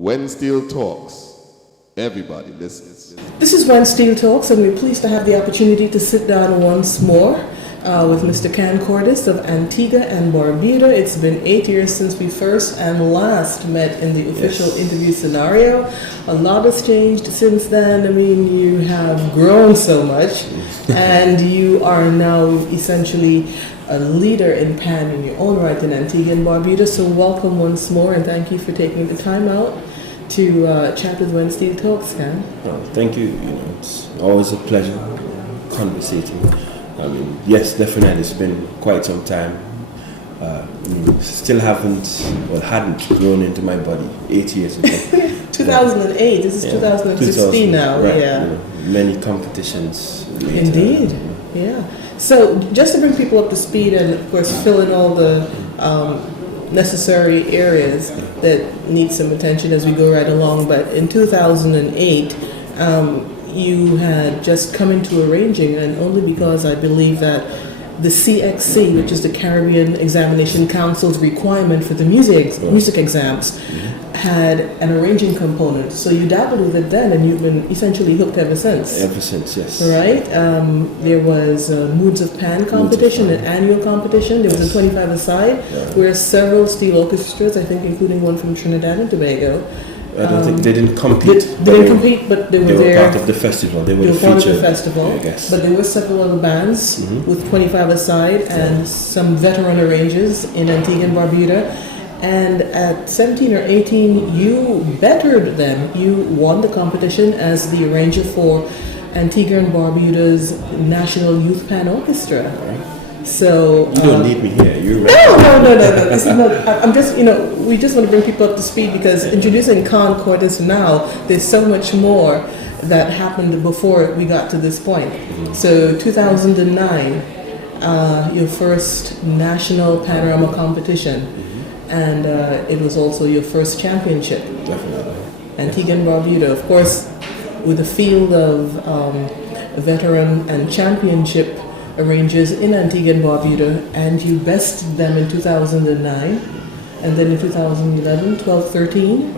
When Steel talks, everybody listens. This is When Steel Talks, and we're pleased to have the opportunity to sit down once more with Mr. Khan Cordice of Antigua and Barbuda. It's been 8 years since we first and last met in the official interview scenario. A lot has changed since then. I mean, you have grown so much, and you are now essentially a leader in Pan in your own right in Antigua and Barbuda. So welcome once more, and thank you for taking the time out to chat with When Steel Talks, Khan. Oh, thank you. It's always a pleasure conversating. I mean, yes, definitely, it's been quite some time. Still hadn't grown into my body 8 years ago. 2008, this is 2016 now. Right, yeah. Many competitions later. Indeed, yeah. So just to bring people up to speed and of course fill in all the necessary areas that need some attention as we go right along, but in 2008, you had just come into arranging, and only because I believe that the CXC, which is the Caribbean Examination Council's requirement for the music exams, had an arranging component. So you dabbled with it then, and you've been essentially hooked ever since. Ever since, yes. Right? There was Moods of Pan competition, an annual competition. There was a 25-a-side, where several steel orchestras, I think including one from Trinidad and Tobago, I don't think they didn't compete. They didn't compete, but they were there. Part of the festival. They were part featured, of the festival. I guess. But there were several other bands with 25-a-side and some veteran arrangers in Antigua and Barbuda. And at 17 or 18, you bettered them. You won the competition as the arranger for Antigua and Barbuda's National Youth Pan Orchestra. So you don't need me here. You're right. No. This is not. I'm just, we just want to bring people up to speed because introducing Khan Cordice now, there's so much more that happened before we got to this point. So 2009, your first national panorama competition, and it was also your first championship. Definitely. Antigua and Barbuda, of course, with a field of veteran and championship arrangers in Antigua and Barbuda, and you bested them in 2009, and then in 2011, 12, 13,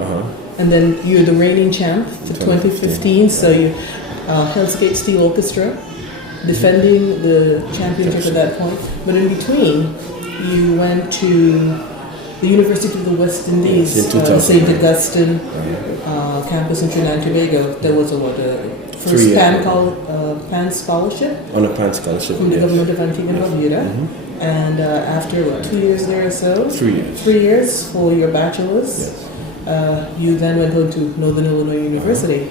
and then you're the reigning champ for 2015, so you Hells Gate Steel Orchestra, defending the championship at that point. But in between, you went to the University of the West Indies, St. Augustine campus in Trinidad and Tobago. There was a first Pan scholarship. On a Pan scholarship. From the government of Antigua and Barbuda. And after 2 years there or so? 3 years. 3 years for your bachelor's. Yes. You then went on to Northern Illinois University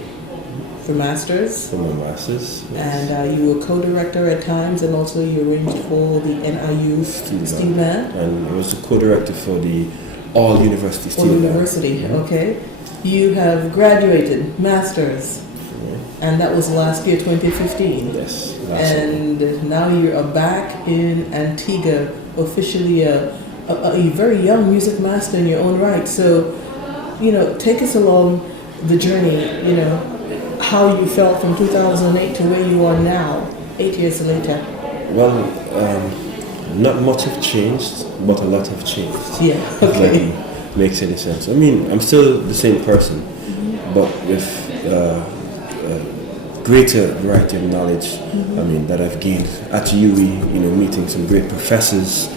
for master's. For my master's. Yes. And you were co-director at times, and also you arranged for the NIU Steel Band. And I was the co-director for the All University Steel Band. All University, okay. You have graduated, master's. And that was last year, 2015. Yes. And now you're back in Antigua, officially a very young music master in your own right. So, take us along the journey, how you felt from 2008 to where you are now, 8 years later. Well, not much have changed, but a lot have changed. Yeah, okay. If that makes any sense. I mean, I'm still the same person, but with greater variety of knowledge, that I've gained at UWE, meeting some great professors,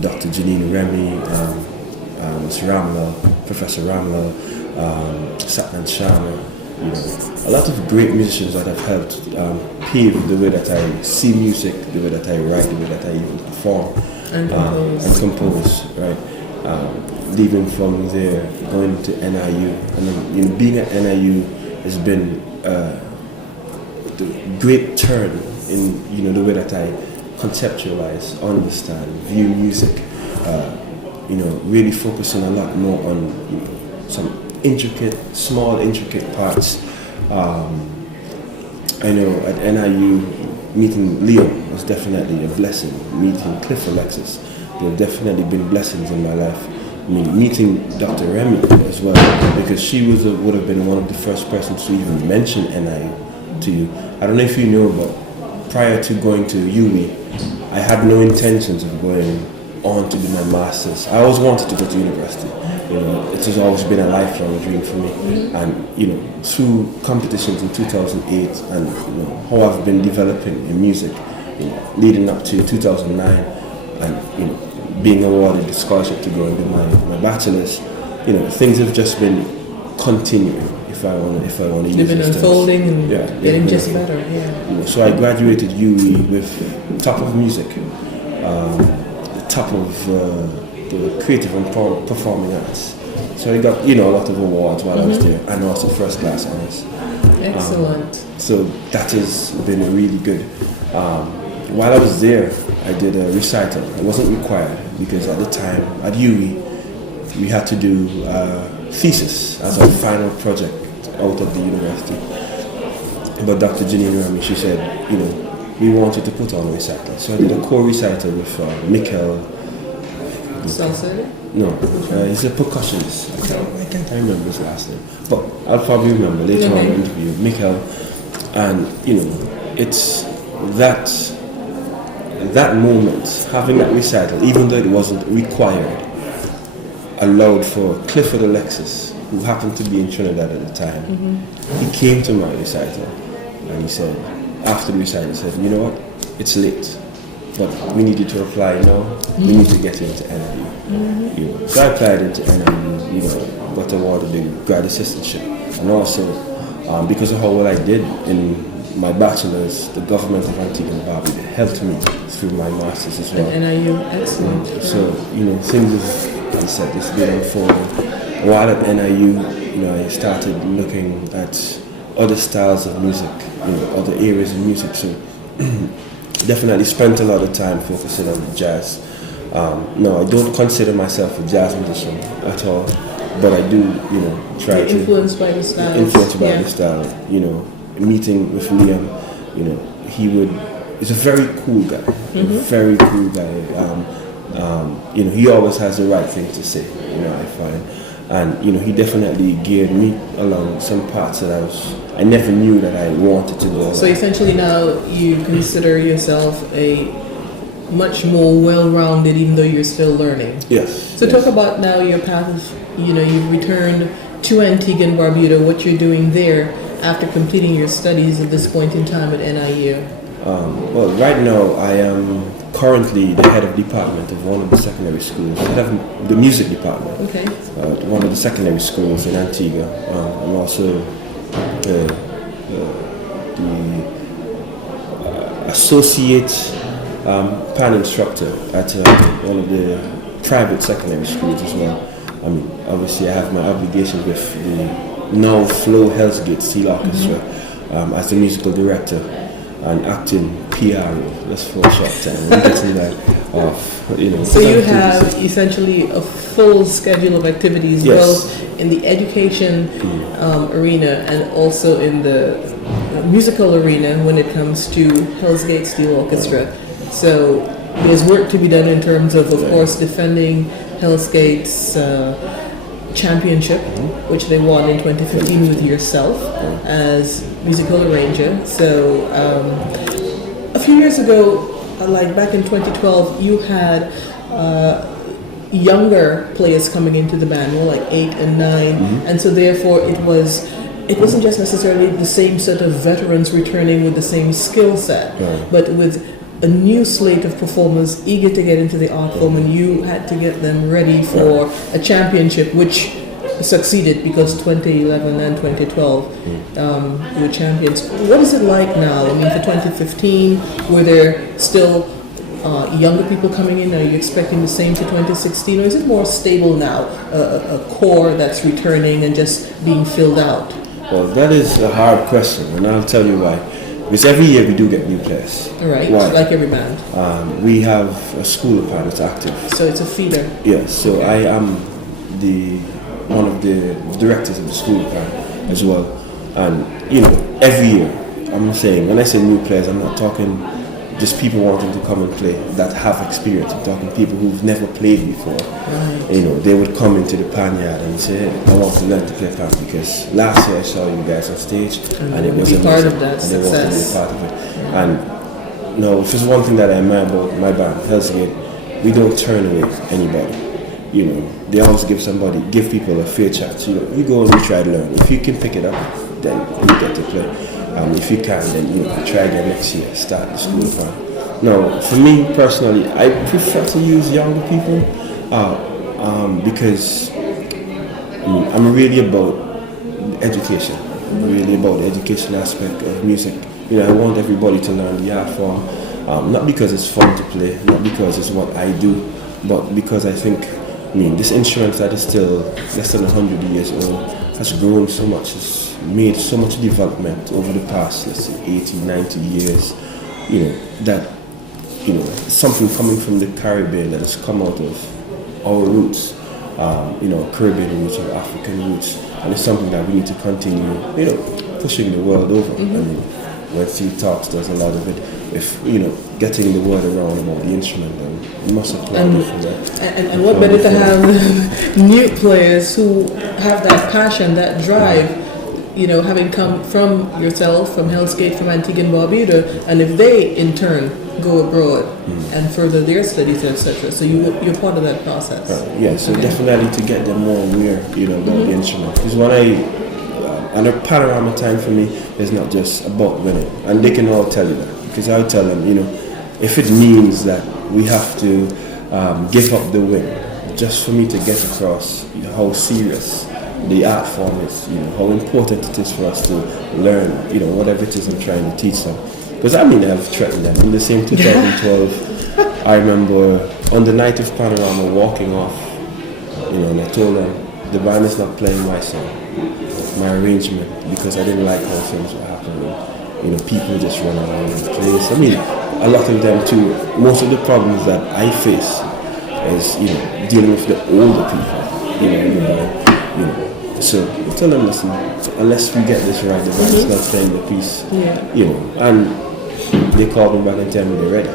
Dr. Janine Remy, Ms. Ramla, Professor Ramla, Satnam Sharma, a lot of great musicians that have helped pave the way that I see music, the way that I write, the way that I even perform and compose, right? Leaving from there, going to NIU, and then, being at NIU has been the great turn in the way that I conceptualize, understand, view music. Really focusing a lot more on some small intricate parts. I know at NIU meeting Leo was definitely a blessing. Meeting Cliff Alexis, there have definitely been blessings in my life. Meeting Dr. Remy as well, because she would have been one of the first persons to even mention NIU to you. I don't know if you know, but prior to going to UWE, I had no intentions of going on to do my master's. I always wanted to go to university. It has always been a lifelong dream for me. And through competitions in 2008 and how I've been developing in music, leading up to 2009, and being awarded the scholarship to go and do my bachelor's, things have just been continuing. If I want to use They've been this unfolding and getting just better. So I graduated UE with top of music, the top of the creative and performing arts. So I got a lot of awards while I was there, and also first class honors. Excellent. So that has been really good. While I was there, I did a recital. It wasn't required because at the time at UE we had to do thesis as our final project out of the university. But Dr. Janine Rami, she said, we want you to put on a recital. So I did a co-recital with Mikhail. Salsa? No, he's a percussionist. I can't remember his last name, but I'll probably remember later on in the interview. Mikhail, and it's that moment, having that recital, even though it wasn't required, allowed for Clifford Alexis, who happened to be in Trinidad at the time. He came to my recital and he said, after the recital, he said, you know what, it's late, but we need you to apply now. We need to get you into NIU. So I applied into NIU, got awarded the grad assistantship, and also because of how well I did in my bachelor's, the government of Antigua and Barbuda helped me through my master's as well. And NIU, excellent. So things have, as I said, it's been unfolding. While at NIU, I started looking at other styles of music, other areas of music. So definitely spent a lot of time focusing on the jazz. No, I don't consider myself a jazz musician at all, but I do, try to influenced by the style. Influenced by the style, meeting with Liam, he's a very cool guy, very cool guy. He always has the right thing to say, I find. And, he definitely geared me along some parts that I never knew that I wanted to go along. So essentially now you consider yourself a much more well-rounded, even though you're still learning. Yes. So talk about now your path of, you've returned to Antigua and Barbuda, what you're doing there after completing your studies at this point in time at NIU. Well, right now I am currently the head of department of one of the secondary schools, head of the music department. Okay. One of the secondary schools in Antigua. I'm also the associate pan instructor at one of the private secondary schools as well. Obviously I have my obligation with the now Hells Gate Steel Orchestra as the musical director and acting PRO. That's for a short time. I'm getting that off. So you have essentially a full schedule of activities, both in the education arena and also in the musical arena when it comes to Hells Gate Steel Orchestra. So there's work to be done in terms of course, defending Hells Gate's championship, which they won in 2015 with yourself as musical arranger. So a few years ago, like back in 2012, you had younger players coming into the band, more like 8 and 9, and so therefore it wasn't just necessarily the same set of veterans returning with the same skill set, but with a new slate of performers eager to get into the art form, and you had to get them ready for a championship, which succeeded because 2011 and 2012 you were champions. What is it like now? For 2015, were there still younger people coming in? Are you expecting the same for 2016, or is it more stable now, a core that's returning and just being filled out? Well, that is a hard question, and I'll tell you why. Because every year we do get new players. Right, Why? like every band. We have a school band that's active. So it's a feeder. Yes, so I am one of the directors of the school band as well. And, every year, I'm saying, when I say new players, I'm not talking just people wanting to come and play that have experience. I'm talking people who've never played before. Right. They would come into the pan yard and say, hey, I want to learn to play pan because last year I saw you guys on stage and it was part amazing. of that and success. They wanted to be a part of it. And if there's one thing that I admire about my band, Hells Gate, we don't turn away anybody. You know, they always give people a fair chance. You know, you go and you try to learn. If you can pick it up, then you get to play. If you can, then you know, try again next year. Start the school from. Now, for me personally, I prefer to use younger people because I'm really about education. I'm really about the education aspect of music. You know, I want everybody to learn the art form, not because it's fun to play, not because it's what I do, but because I think, this instrument that is still less than 100 years old has grown so much, has made so much development over the past, let's say, 80, 90 years, you know, that, you know, something coming from the Caribbean that has come out of our roots, you know, Caribbean roots or African roots, and it's something that we need to continue, you know, pushing the world over. When Steve Talks does a lot of it, if, you know, getting the word around about the instrument, then we must applaud for that. And what better to have new players who have that passion, that drive, you know, having come from yourself, from Hells Gate, from Antigua and Barbuda, and if they in turn go abroad and further their studies, etc. So you're part of that process. Yeah, so definitely to get them more aware, you know, about the instrument. Because when and a panorama time for me is not just about winning, and they can all tell you that. Because I would tell them, you know, if it means that we have to give up the win, just for me to get across, you know, how serious the art form is, you know, how important it is for us to learn, you know, whatever it is I'm trying to teach them. Because I've threatened them. In the same 2012, I remember on the night of Panorama walking off, you know, and I told them the band is not playing my song, my arrangement, because I didn't like how things were happening. You know, people just run around the place. I mean, a lot of them too. Most of the problems that I face is, you know, dealing with the older people. You know. So I tell them, listen, unless we get this right, the band's not playing the piece. Yeah. You know, and they called me back and tell me they're ready.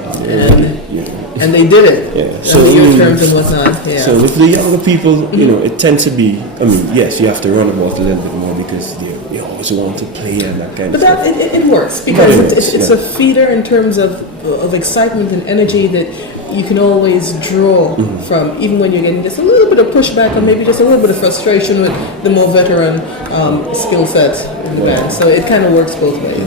You know. And they did it. Yeah. So your terms and whatnot. Yeah. So with the younger people, you know, it tends to be. I mean, yes, you have to run about a little bit more because they always want to play and that kind of stuff. But it works because it's a feeder in terms of excitement and energy that you can always draw from, even when you're getting just a little bit of pushback or maybe just a little bit of frustration with the more veteran skill set in the band. So it kind of works both ways.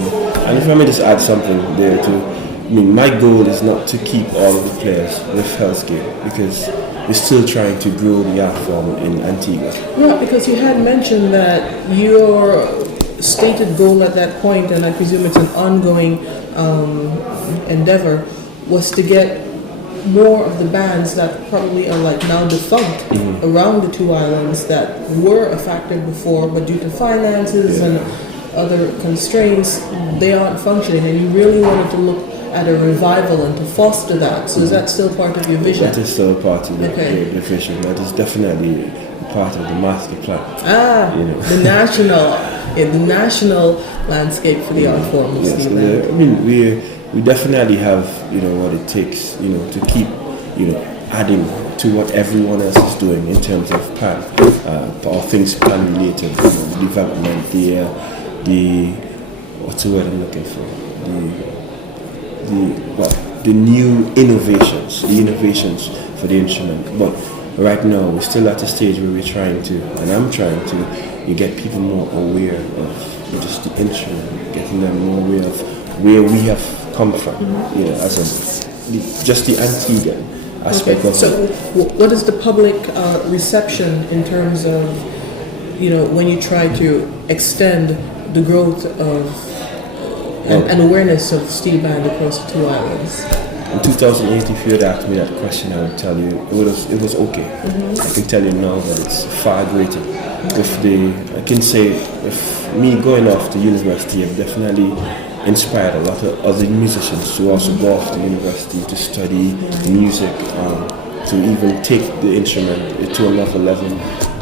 And if I may just add something there too, I mean, my goal is not to keep all of the players with Hells Gate because we're still trying to grow the art form in Antigua. Yeah, because you had mentioned that your stated goal at that point, and I presume it's an ongoing endeavor, was to get more of the bands that probably are like now defunct around the two islands that were a factor before, but due to finances and other constraints, they aren't functioning, and you really wanted to look at a revival and to foster that. So is that still part of your vision? That is still part of the vision. That is definitely part of the master plan. You know. the national landscape for the art form. Yes, I mean we definitely have, you know, what it takes, you know, to keep, you know, adding to what everyone else is doing in terms of plan, or things plan related, you know, development, the what's the word I'm looking for? The new innovations for the instrument. But right now we're still at a stage where we're trying to, and I'm trying to, get people more aware of just the instrument, getting them more aware of where we have come from, you know, as just the Antiguan aspect of it. So what is the public reception in terms of, you know, when you try to extend the growth of and awareness of steel band across the two islands? In 2008, if you had asked me that question, I would tell you it was okay. I can tell you now that it's far greater. I can say, if me going off to university, I've definitely inspired a lot of other musicians to also go off to university to study music, to even take the instrument to another level.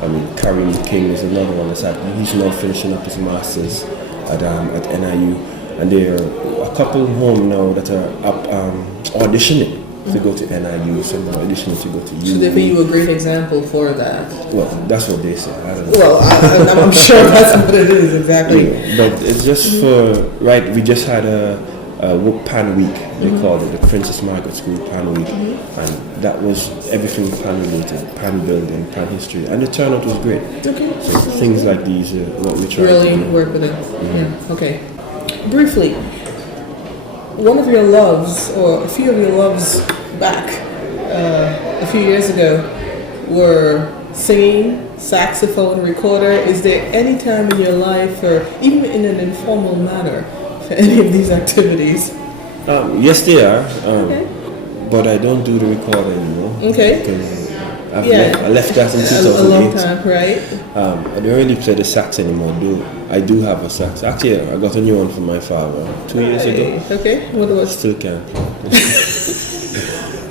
I mean, Kareem King is another one that's he's now finishing up his masters at NIU. And there are a couple home now that are auditioning to go to NIU, some are auditioning to go to UU. So therefore you a great example for that. Well, that's what they say. I don't know. Well, I'm sure that's what it is, exactly. Yeah, but it's just for, we just had a Pan Week, they called it, the Princess Margaret School Pan Week, and that was everything Pan related, Pan building, Pan history, and the turnout was great. Okay. So things like these are what we try Really to do. work with it. Yeah. Okay. Briefly, one of your loves, or a few of your loves back a few years ago, were singing, saxophone, recorder. Is there any time in your life, or even in an informal manner, for any of these activities? Yes, they are, Okay. but I don't do the recorder anymore. Okay. Because I Yeah. left that in A long 2008. time, right? I don't really play the sax anymore. I do have a sax. Actually, I got a new one from my father 2 years ago. Okay. What was? Still can't.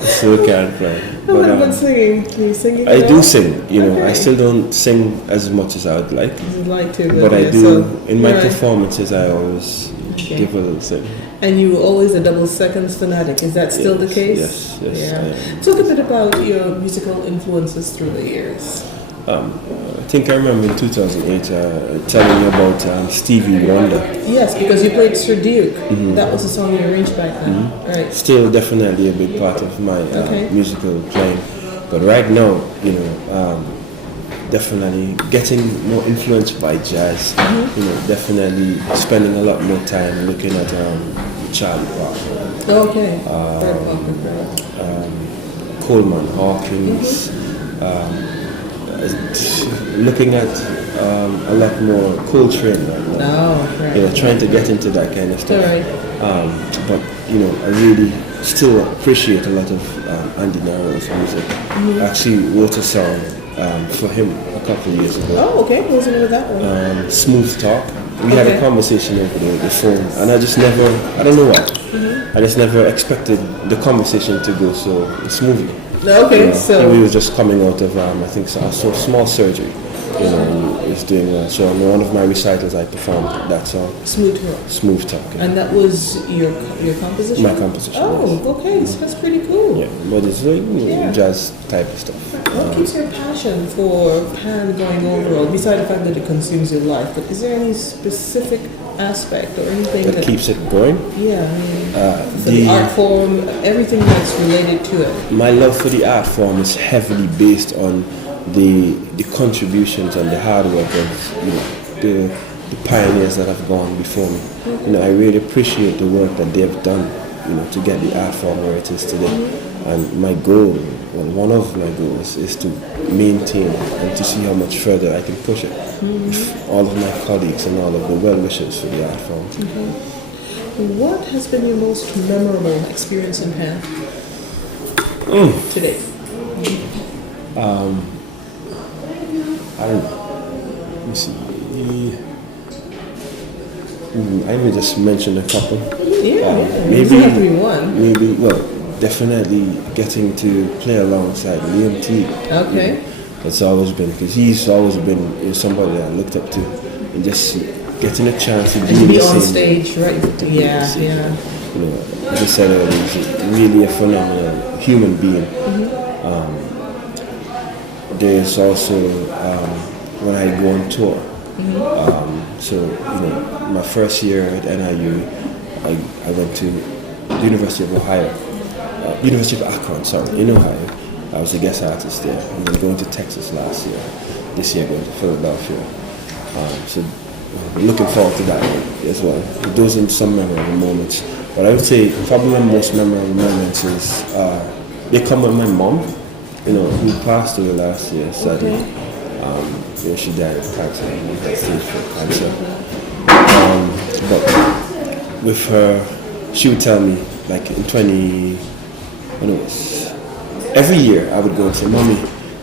Still can't play. What about singing? Can you sing? I do sing. You know, I Okay. still don't sing as much as I would like, You'd like to, but I yeah, do. so- In my right. performances, I always Okay. give a little sing. And you were always a double seconds fanatic. Is that still the Yes, case? yes, I am. Talk a bit about your musical influences through the years. I think I remember in 2008 telling you about Stevie Wonder. Yes, because you played Sir Duke. Mm-hmm. That was a song you arranged back then. Right. Still definitely a big part of my Okay. musical playing. But right now, you know, definitely getting more influenced by jazz. You know, definitely spending a lot more time looking at Charlie Parker, Okay. Very popular. Coleman Hawkins, looking at a lot more Coltrane right now. Oh, right. You know, trying to get into that kind of stuff. All right. But you know, I really still appreciate a lot of Andy Narrow's music. I actually wrote a song for him a couple of years ago. Oh, okay. What was the name of that one? Smooth Talk. We had Okay. a conversation over the phone, and I just never, I don't know why, I just never expected the conversation to go so smoothly. Okay, You know, so we were just coming out of, I think, so small surgery. You know, and he was doing so on one of my recitals I performed that song, Smooth Rock. Smooth Talk. Yeah. And that was your composition? My composition, Oh, yes. okay. So that's pretty cool. Yeah, but it's like, you know, Yeah. jazz type of stuff. What keeps your passion for Pan going overall, besides the fact that it consumes your life? But is there any specific aspect or anything That that keeps it going. yeah, I mean, for the art form, everything that's related to it? My love for the art form is heavily based on the contributions and the hard work of, you know, the pioneers that have gone before me. You know, I really appreciate the work that they've done, you know, to get the art form where it is today. And my goal, well, one of my goals is to maintain and to see how much further I can push it with all of my colleagues and all of the well-wishers for the art form. What has been your most memorable experience in Pan today? I don't know. Let me see. I may just mention a couple. Yeah, it maybe doesn't have to be one. Maybe, well, definitely getting to play alongside Liam T. Okay. That's always been, because he's always been, you know, somebody that I looked up to, and just getting a chance to And be to in be the on same- stage, right? to be in the Yeah, same- yeah. You know, as I said earlier, he's really a phenomenal human being. There's also when I go on tour. So, you know, my first year at NIU, I went to the University of Ohio, University of Akron, in Ohio. I was a guest artist there. And then going to Texas last year. This year going to Philadelphia. So looking forward to that as well. Those are some memorable moments. But I would say probably my most memorable moments is they come with my mom, you know, who passed away last year, sadly. You know, she died of cancer, stage 4 cancer. But with her, she would tell me, like in every year I would go and say, Mommy,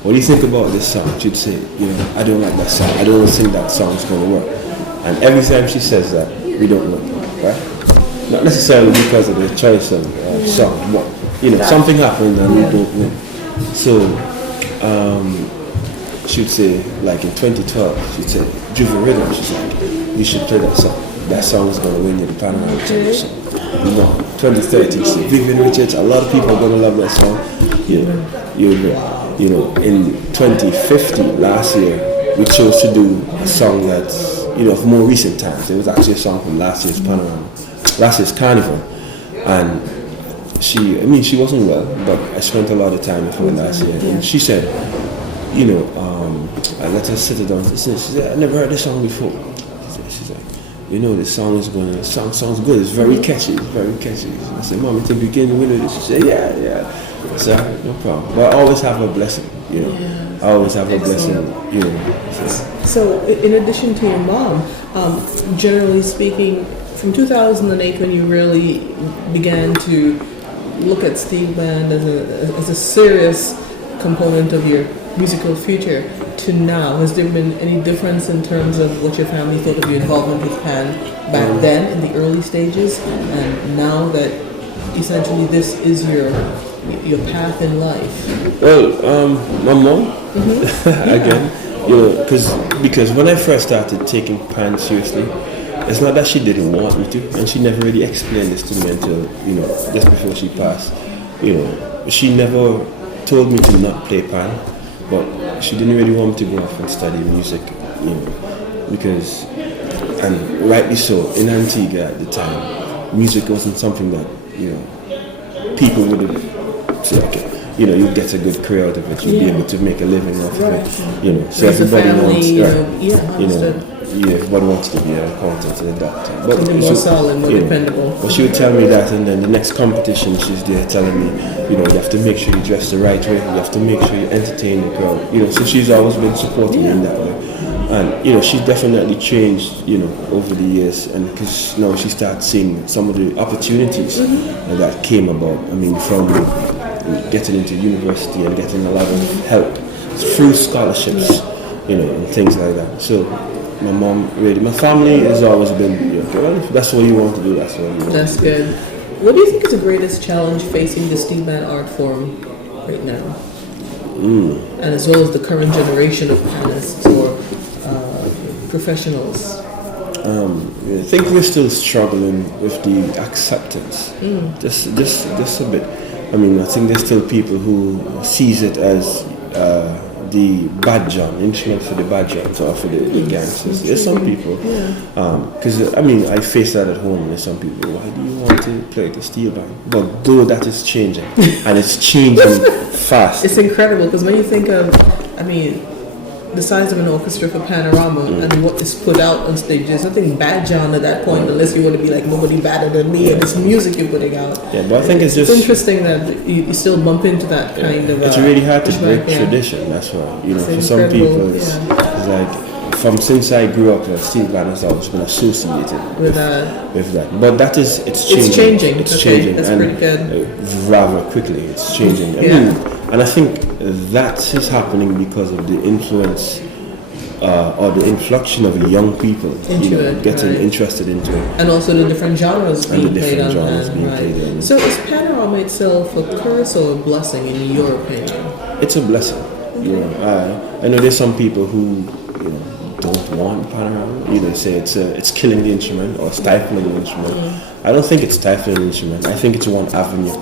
what do you think about this song? She'd say, you know, I don't like that song. I don't think that song's going to work. And every time she says that, we don't win, right? Not necessarily because of the choice of song, but, you know, something happened and we don't win. So, she'd say, like in 2012, she'd say, Juve Rhythm, she's like, you should play that song. That song is going to win you the Panorama Championship. No, 2013, so Vivian Richards, a lot of people are going to love that song. You know, in 2015, last year, we chose to do a song that's, you know, of more recent times. It was actually a song from last year's Panorama. But last year's carnival, and she wasn't well, but I spent a lot of time with her last year, and she said, I let her sit it down. She said, I never heard this song before. She's like, this song sounds good. It's very catchy. It's very catchy. I said, Mom, you think you can win it? She said, yeah. I said, no problem. But I always have a blessing, I always have a blessing, So, in addition to your mom, generally speaking, from 2008 when you really began to look at steel band as a serious component of your musical future to now, has there been any difference in terms of what your family thought of your involvement with Pan back then in the early stages, and now that essentially this is your path in life? Well, my mom, again, because when I first started taking Pan seriously, it's not that she didn't want me to, and she never really explained this to me until, just before she passed. She never told me to not play Pan, but she didn't really want me to go off and study music, because, and rightly so, in Antigua at the time, music wasn't something that, people would have said, okay, you'd get a good career out of it, you'd be able to make a living off of it, so everybody wants, everybody wants to be an accountant and a doctor. But more solid, more dependable. But she would tell me that, and then the next competition, she's there telling me, you have to make sure you dress the right way, you have to make sure you entertain the crowd. So she's always been supporting me in that way. And, she's definitely changed, over the years, and because now she starts seeing some of the opportunities that came about. From getting into university and getting a lot of help through scholarships, and things like that. So my mom, my family has always been, well, if that's what you want to do, that's what you want That's to do. good. What do you think is the greatest challenge facing the steel band art form right now? And as well as the current generation of pianists or professionals? I think we're still struggling with the acceptance, just a bit. I think there's still people who sees it as the badjan, instrument for the badjans or for the gangsters. There's some people, because I face that at home. There's some people, why do you want to play the steel band? But though that is changing, and it's changing fast. It's incredible because when you think of, the size of an orchestra for Panorama and what is put out on stage, there's nothing badjan at that point unless you want to be like nobody better than me and it's music you're putting out. Yeah, but I think it's just interesting that you still bump into that kind of. It's really hard to break tradition. That's why for some people it's like since I grew up, steel band has always been associated with that. But that is it's changing. It's changing. That's and pretty good. Rather quickly, it's changing. And I think that is happening because of the influence or the inflection of young people getting interested into it. And also the different genres being played on that. So is Panorama itself a curse or a blessing in your opinion? It's a blessing. I know there's some people who don't want Panorama. Either say it's killing the instrument or stifling the instrument. I don't think it's stifling the instrument. I think it's one avenue.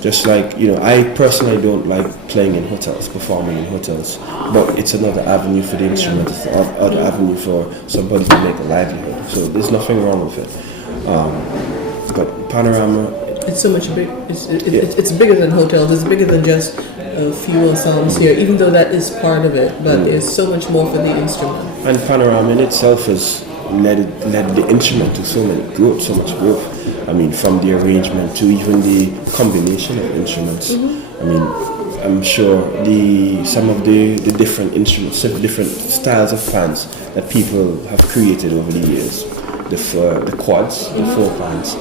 Just like, I personally don't like playing in hotels, performing in hotels, but it's another avenue for the instrument, it's another avenue for somebody to make a livelihood. So there's nothing wrong with it. But Panorama... It's so much big. It's bigger than hotels. It's bigger than just a few ensembles here, even though that is part of it, but there's so much more for the instrument. And Panorama in itself has led the instrument to so much growth. From the arrangement to even the combination of instruments. I'm sure some of the different instruments, different styles of fans that people have created over the years, the quads, the four fans,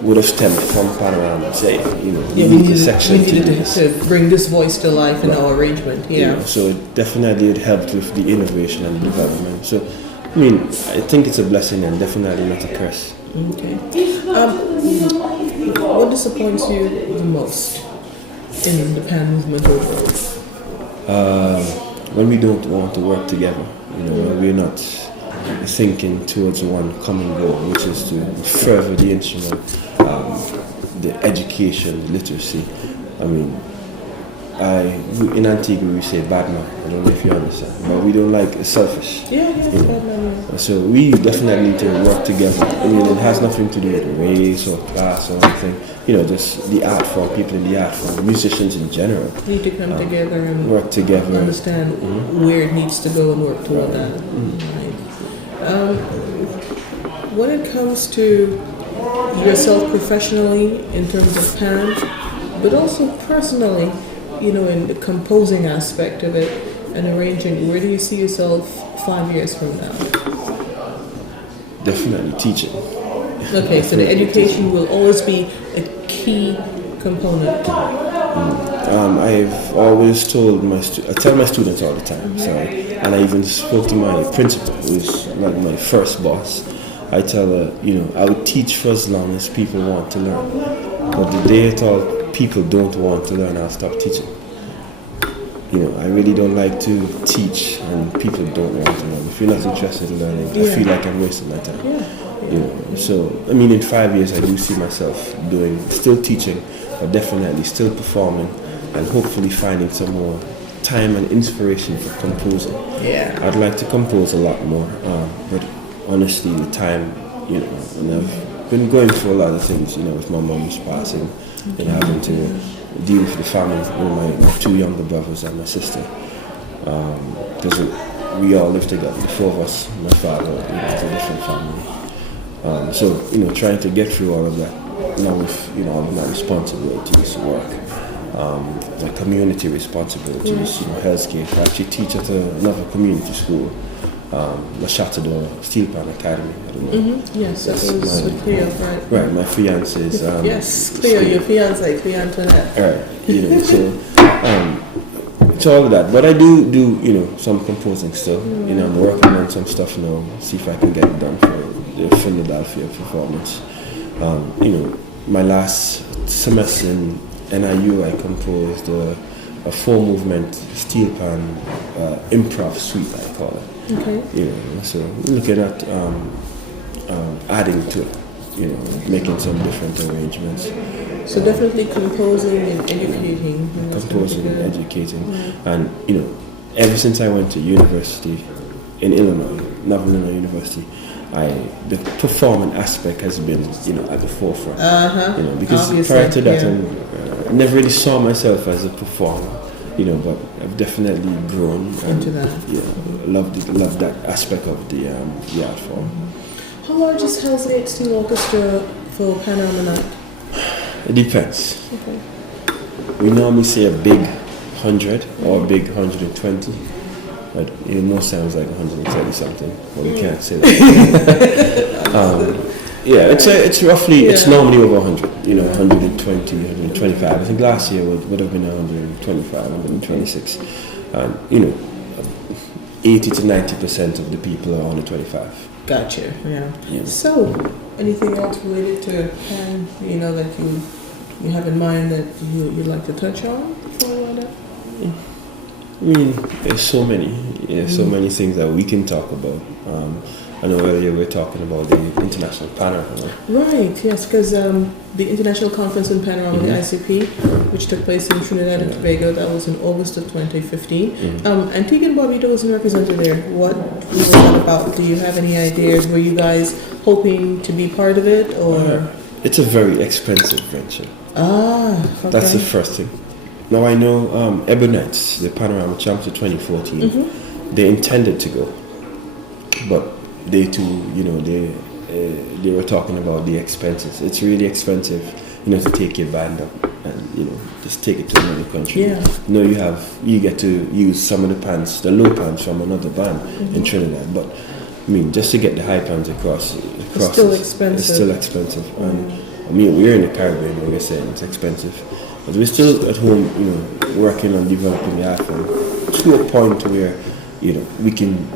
would have stemmed from Panorama. Say, we needed to bring this voice to life in our arrangement. So it definitely helped with the innovation and the development. So, I think it's a blessing and definitely not a curse. Okay. What disappoints you the most in the Pan movement overall? When we don't want to work together, when we're not thinking towards one common goal, which is to further the instrument, the education, literacy. in Antigua we say bad man. I don't know if you understand, but we don't like selfish. Yeah, you know. bad man, yeah. So we definitely need to work together. I mean, it has nothing to do with race or class or anything. You know, just the art form, people in the art form, musicians in general. Need to come together and work together, understand where it needs to go and work toward that. Right. When it comes to yourself professionally in terms of Pan, but also personally, you know, in the composing aspect of it and arranging, where do you see yourself 5 years from now? Definitely teaching. Okay, so the education will always be a key component. I've always told I tell my students all the time, sorry, and I even spoke to my principal, who's like my first boss. I tell her, you know, I would teach for as long as people want to learn. But the day at all people don't want to learn, I'll stop teaching. You know, I really don't like to teach and people don't want to learn. If you're not interested in learning, I feel like I'm wasting my time. You know, so I mean, in 5 years, I do see myself still teaching, but definitely still performing, and hopefully finding some more time and inspiration for composing. Yeah. I'd like to compose a lot more, but honestly, the time, you know, and I've been going through a lot of things, you know, with my mom's passing and having to deal with the family, you know, my two younger brothers and my sister, because we all live together, the four of us, my father, you know, it's a different family. So, you know, trying to get through all of that, now with, you know, all of my responsibilities, work, my community responsibilities, you know, Hells Gate. I actually teach at another community school, the Chateau Steel Pan Academy. I don't know. Yes, that was with Cleo, right? Right, my fiance is... yes, Cleo, your fiance, Cleo Antoinette. Right, you know, so... it's all of that, but I do, you know, some composing still. You know, I'm working on some stuff now, see if I can get it done for the Philadelphia performance. You know, my last semester in NIU, I composed a 4-movement steel pan improv suite, I call it. Okay. You know, so looking at adding to it, you know, making some different arrangements. So definitely composing and educating. Composing and educating. And, you know, ever since I went to university in Illinois, Northern Illinois University, the performing aspect has been, you know, at the forefront. You know, because obviously, prior to that, I never really saw myself as a performer, you know, but I've definitely grown into that. Yeah, love that aspect of the art form. How large is Hells Gate Steel Orchestra for Panorama Night? It depends. Okay. We normally say a big 100 or a big 120. But it most sounds like 130 something, but we can't say that. Yeah, it's roughly, it's normally over 100, you know, 120, 125. I think last year would have been 125, 126. And, you know, 80 to 90% of the people are under 25. Gotcha, yeah. So, anything else related to Pan, you know, that you have in mind that you'd like to touch on before we wind up? I mean, there's so many things that we can talk about. I know earlier we were talking about the International Panorama. Right, yes, because the International Conference in Panorama, the ICP, which took place in Trinidad and Tobago, that was in August of 2015. Antigua and Barbuda wasn't represented there. What was that about? Do you have any ideas? Were you guys hoping to be part of it, or? It's a very expensive venture. Okay. That's the first thing. Now I know Ebonites, the Panorama Champs of 2014, they intended to go, but they too, you know, they were talking about the expenses. It's really expensive, you know, to take your band up and, you know, just take it to another country. Yeah. You know, you get to use some of the pans, the low pans from another band in Trinidad, but I mean, just to get the high pans across it's still expensive. It's still expensive. And I mean, we're in the Caribbean, like I said, it's expensive. But we're still at home, you know, working on developing the art form to a point where, you know, we can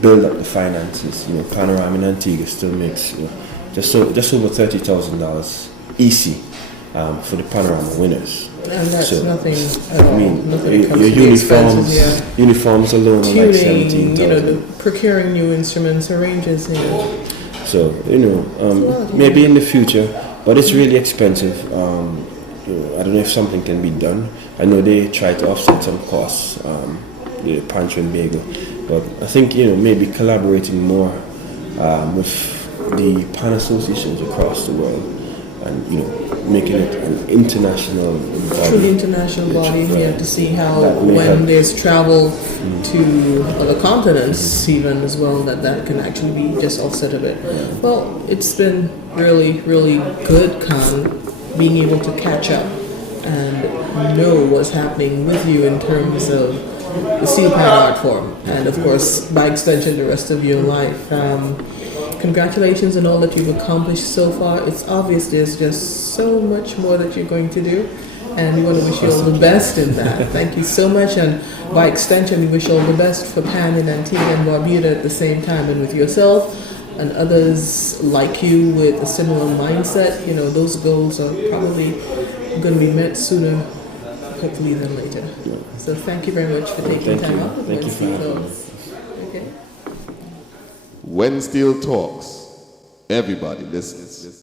build up the finances. You know, Panorama in Antigua still makes, you know, just over $30,000 easy for the Panorama winners. And that's nothing at all. I mean, your uniforms alone are like $17,000. You know, procuring new instruments, arranges, you know. So, you know, maybe in the future, but it's really expensive. I don't know if something can be done. I know they try to offset some costs, the Pancho and Bagel, but I think maybe collaborating more with the pan associations across the world, and making it an international body. Truly international body, Right. to see how That may when help. there's travel to other continents even as well, that can actually be just offset a bit. Well, it's been really, really good, Khan, being able to catch up and know what's happening with you in terms of the steel pan art form, and of course, by extension, the rest of your life. Congratulations on all that you've accomplished so far. It's obvious there's just so much more that you're going to do, and we want to wish you all the best in that. Thank you so much, and by extension, we wish all the best for Pan in Antigua and Barbuda at the same time, and with yourself and others like you with a similar mindset. Those goals are probably going to be met sooner, hopefully, than later. So thank you very much for taking time out with Thank you for having me. Okay. When steel talks, everybody listens.